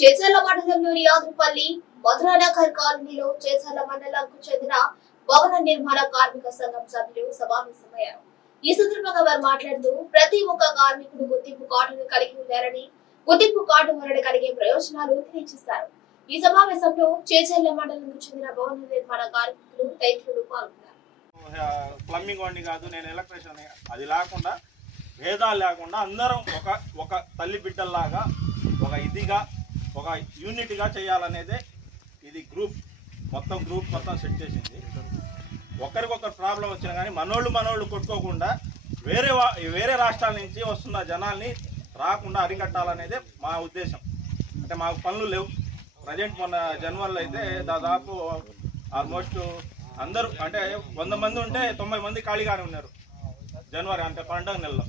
చేచర్ల మండలంలోని యాదృపల్లి మధురానగర్ కాలనీలో చేచర్ల మండలంకు చెందిన భవన నిర్మాణ కార్మిక సంఘం సభ్యులు సమావేశమయ్యారు. ఈ సందర్భంగా వారు మాట్లాడుతూ ప్రతి ఒక్క కార్మికుడు గుర్తింపు కార్డును కలిగి ఉన్నారని గుర్తింపు కార్డు వలన కలిగే ప్రయోజనాలు తెలియజేశారు. ఈ సమావేశంలో చేచర్ల మండలంకు చెందిన భవన నిర్మాణ కార్మికులు తదితరులు పాల్గొన్నారు. ప్లంబింగ్ వాడిని కాదు నేను ఎలక్ట్రీషియన్. అది లేకుండా భేదాలు లేకుండా అందరం ఒక ఒక తల్లి బిడ్డల్లాగా ఒక ఇదిగా ఒక యూనిట్గా చేయాలనేదే ఇది గ్రూప్. మొత్తం గ్రూప్ మొత్తం సెట్ చేసింది. ఒకరికొకరు ప్రాబ్లం వచ్చినా కానీ మనోళ్ళు మనోళ్ళు కొట్టుకోకుండా వేరే వా- వేరే రాష్ట్రాల నుంచి వస్తున్న జనాల్ని రాకుండా అరికట్టాలనేదే మా ఉద్దేశం. అంటే మాకు పనులు లేవు. ప్రజెంట్ మొన్న జనవరిలో అయితే దాదాపు ఆల్మోస్ట్ అందరూ అంటే వంద మంది ఉంటే తొంభై మంది ఖాళీగానే ఉన్నారు. జనవరి అంటే పండుగ నెలలో.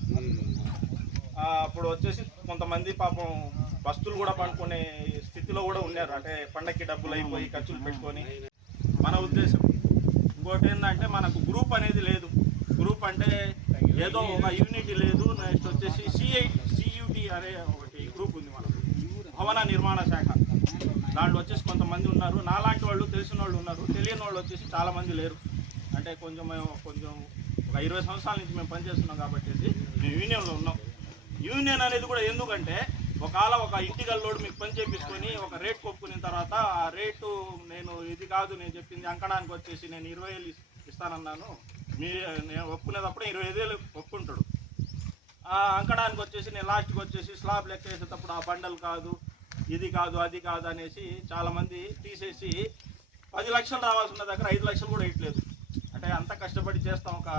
అప్పుడు వచ్చేసి కొంతమంది పాపం బస్తులు కూడా పనుకునే స్థితిలో కూడా ఉన్నారు. అంటే పండక్కి డబ్బులు అయిపోయి ఖర్చులు పెట్టుకొని. మన ఉద్దేశం. ఇంకోటి ఏంటంటే మనకు గ్రూప్ అనేది లేదు. గ్రూప్ అంటే ఏదో ఒక యూనిటీ లేదు. నెక్స్ట్ వచ్చేసి సిఐ సియుటి అనే ఒకటి గ్రూప్ ఉంది మనకు. భవన నిర్మాణ శాఖ. దాంట్లో వచ్చేసి కొంతమంది ఉన్నారు. నాలాంటి వాళ్ళు తెలిసిన వాళ్ళు ఉన్నారు. తెలియని వాళ్ళు వచ్చేసి చాలామంది లేరు. అంటే కొంచెం మేము కొంచెం ఒక ఇరవై సంవత్సరాల నుంచి మేము పనిచేస్తున్నాం కాబట్టి మేము యూనియన్లో ఉన్నాం. యూనియన్ అనేది కూడా ఎందుకంటే ఒకవేళ ఒక ఇంటికల్ లోడ్ మీకు పని చేపించుకొని ఒక రేట్ కొప్పుకున్న తర్వాత ఆ రేటు నేను ఇది కాదు నేను చెప్పింది అంకణానికి వచ్చేసి నేను ఇరవై వేలు ఇస్తానన్నాను. మీ నేను ఒప్పుకునేటప్పుడు ఇరవై ఐదు వేలు ఒప్పుకుంటాడు. ఆ అంకణానికి వచ్చేసి నేను లాస్ట్కి వచ్చేసి స్లాబ్ లెక్క వేసేటప్పుడు ఆ బండలు కాదు ఇది కాదు అది కాదు అనేసి చాలామంది తీసేసి పది లక్షలు రావాల్సిన దగ్గర ఐదు లక్షలు కూడా వేయట్లేదు. అంటే అంత కష్టపడి చేస్తాం ఒక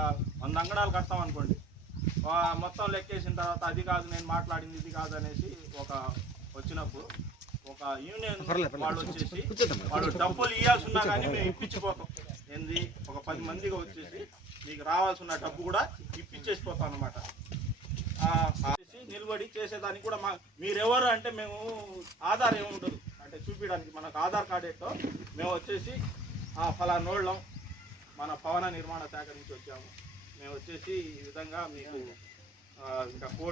వంద అంగణాలు కడతాం అనుకోండి. మొత్తం లెక్కేసిన తర్వాత అది కాదు నేను మాట్లాడింది ఇది కాదు అనేసి ఒక వచ్చినప్పుడు ఒక యూనియన్ వాళ్ళు వచ్చేసి వాళ్ళు డబ్బులు ఇవ్వాల్సి ఉన్నా కానీ మేము ఇప్పించిపోతాం ఏంది? ఒక పది మందిగా వచ్చేసి మీకు రావాల్సిన డబ్బు కూడా ఇప్పించేసిపోతాం అనమాట నిలబడి చేసేదానికి కూడా మా మీరెవరు అంటే మేము ఆధార్ ఏమి ఉండదు. అంటే చూపించడానికి మనకు ఆధార్ కార్డు ఏంటో మేము వచ్చేసి ఆ ఫలానోళ్ళం మన భవన నిర్మాణ శాఖ నుంచి వచ్చాము. మేము వచ్చేసి ఈ విధంగా మీకు ఇంకా కోర్టు